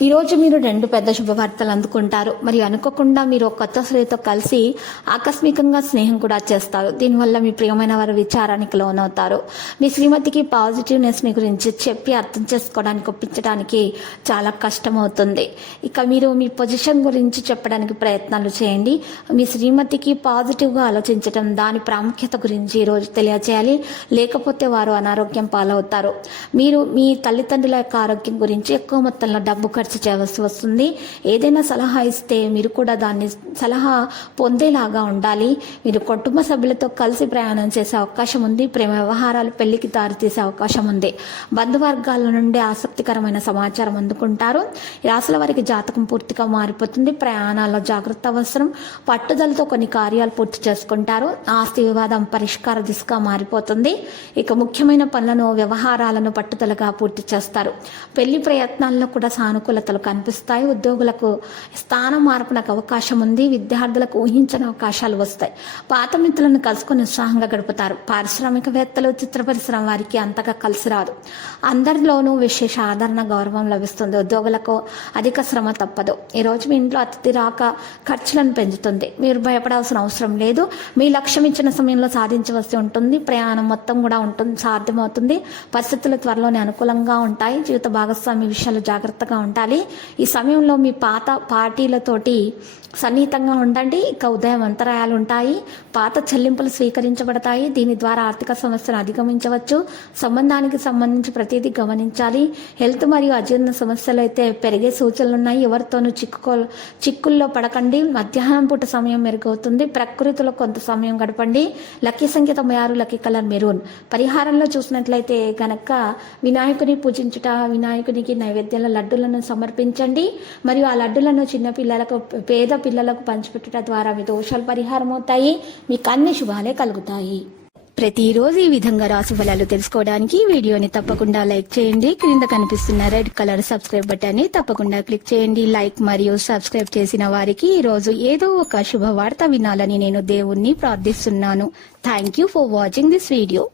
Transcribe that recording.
ఈరోజు మీరు రెండు పెద్ద శుభవార్తలు అందుకుంటారు. మరియు అనుకోకుండా మీరు కొత్త స్త్రీతో కలిసి ఆకస్మికంగా స్నేహం కూడా చేస్తారు. దీనివల్ల మీ ప్రియమైన వారి విచారానికి లోనవుతారు. మీ శ్రీమతికి పాజిటివ్నెస్ని గురించి చెప్పి అర్థం చేసుకోవడానికి ఒప్పించడానికి చాలా కష్టం అవుతుంది ఇక మీరు మీ పొజిషన్ గురించి చెప్పడానికి ప్రయత్నాలు చేయండి. మీ శ్రీమతికి పాజిటివ్గా ఆలోచించడం దాని ప్రాముఖ్యత గురించి ఈరోజు తెలియజేయాలి. లేకపోతే వారు అనారోగ్యం పాలవుతారు. మీరు మీ తల్లిదండ్రుల యొక్క ఆరోగ్యం గురించి ఎక్కువ మొత్తంలో డబ్బు ఖర్చు చేయవలసి వస్తుంది. ఏదైనా సలహా ఇస్తే మీరు కూడా దాన్ని సలహా పొందేలాగా ఉండాలి. మీరు కుటుంబ సభ్యులతో కలిసి ప్రయాణం చేసే అవకాశం ఉంది. ప్రేమ వ్యవహారాలు పెళ్ళికి దారితీసే అవకాశం ఉంది. బంధువర్గాల నుండి ఆసక్తికరమైన సమాచారం అందుకుంటారు. రాసుల వారికి జాతకం పూర్తిగా మారిపోతుంది. ప్రయాణాల్లో జాగ్రత్త అవసరం. పట్టుదలతో కొన్ని కార్యాలు పూర్తి చేసుకుంటారు. ఆస్తి వివాదం పరిష్కార దిశగా మారిపోతుంది. ఇక ముఖ్యమైన పనులను వ్యవహారాలను పట్టుదలగా పూర్తి చేస్తారు. పెళ్ళి ప్రయత్నాల్లో కూడా సానుకూల ప్రతికూలతలు కనిపిస్తాయి ఉద్యోగులకు స్థానం మార్పునకు అవకాశం ఉంది. విద్యార్థులకు ఊహించని అవకాశాలు వస్తాయి. పాత మిత్రులను కలుసుకొని ఉత్సాహంగా గడుపుతారు. పారిశ్రామికవేత్తలు చిత్ర పరిశ్రమ వారికి అంతగా కలిసి రాదు. అందరిలోనూ విశేష ఆదరణ గౌరవం లభిస్తుంది. ఉద్యోగులకు అధిక శ్రమ తప్పదు. ఈరోజు మీ ఇంట్లో అతిథి రాక ఖర్చులను పెంచుతుంది. మీరు భయపడాల్సిన అవసరం లేదు. మీ లక్ష్యం ఇచ్చిన సమయంలో సాధించవలసి ఉంటుంది. ప్రయాణం మొత్తం కూడా ఉంటుంది సాధ్యమవుతుంది. పరిస్థితులు త్వరలోనే అనుకూలంగా ఉంటాయి. జీవిత భాగస్వామి విషయాలు జాగ్రత్తగా ఉంటాయి. ఉండాలి. ఈ సమయంలో మీ పాత పార్టీలతోటి సన్నిహితంగా ఉండండి. ఇక ఉదయం అంతరాయాలు ఉంటాయి. పాత చెల్లింపులు స్వీకరించబడతాయి. దీని ద్వారా ఆర్థిక సమస్యను అధిగమించవచ్చు. సంబంధానికి సంబంధించి ప్రతిదీ గమనించాలి. హెల్త్ మరియు అజీర్ణ సమస్యలు అయితే పెరిగే సూచనలు ఉన్నాయి. ఎవరితోనూ చిక్కుకో చిక్కుల్లో పడకండి. మధ్యాహ్నం పూట సమయం మెరుగవుతుంది. ప్రకృతిలో కొంత సమయం గడపండి. లక్కీ సంఖ్య తొంభై ఆరు లక్కీ కలర్ మెరూన్. పరిహారంలో చూసినట్లయితే గనక వినాయకుని పూజించుట వినాయకునికి నైవేద్యాల లడ్డులను సమర్పించండి. మరియు ఆ లడ్డులను చిన్నపిల్లలకు పేద పిల్లలకు పంచిపెట్టుట ద్వారా మీ దోషాలు పరిహారం అవుతాయి మీకు అన్ని శుభాలే కలుగుతాయి. ప్రతిరోజు ఈ విధంగా రాశి ఫలాలు తెలుసుకోవడానికి వీడియోని తప్పకుండా లైక్ చేయండి. క్రింద కనిపిస్తున్న రెడ్ కలర్ సబ్స్క్రైబ్ బటన్ని తప్పకుండా క్లిక్ చేయండి. లైక్ మరియు సబ్స్క్రైబ్ చేసిన వారికి ఈ రోజు ఏదో ఒక శుభవార్త వినాలని నేను దేవుణ్ణి ప్రార్థిస్తున్నాను. Thank you for watching this video.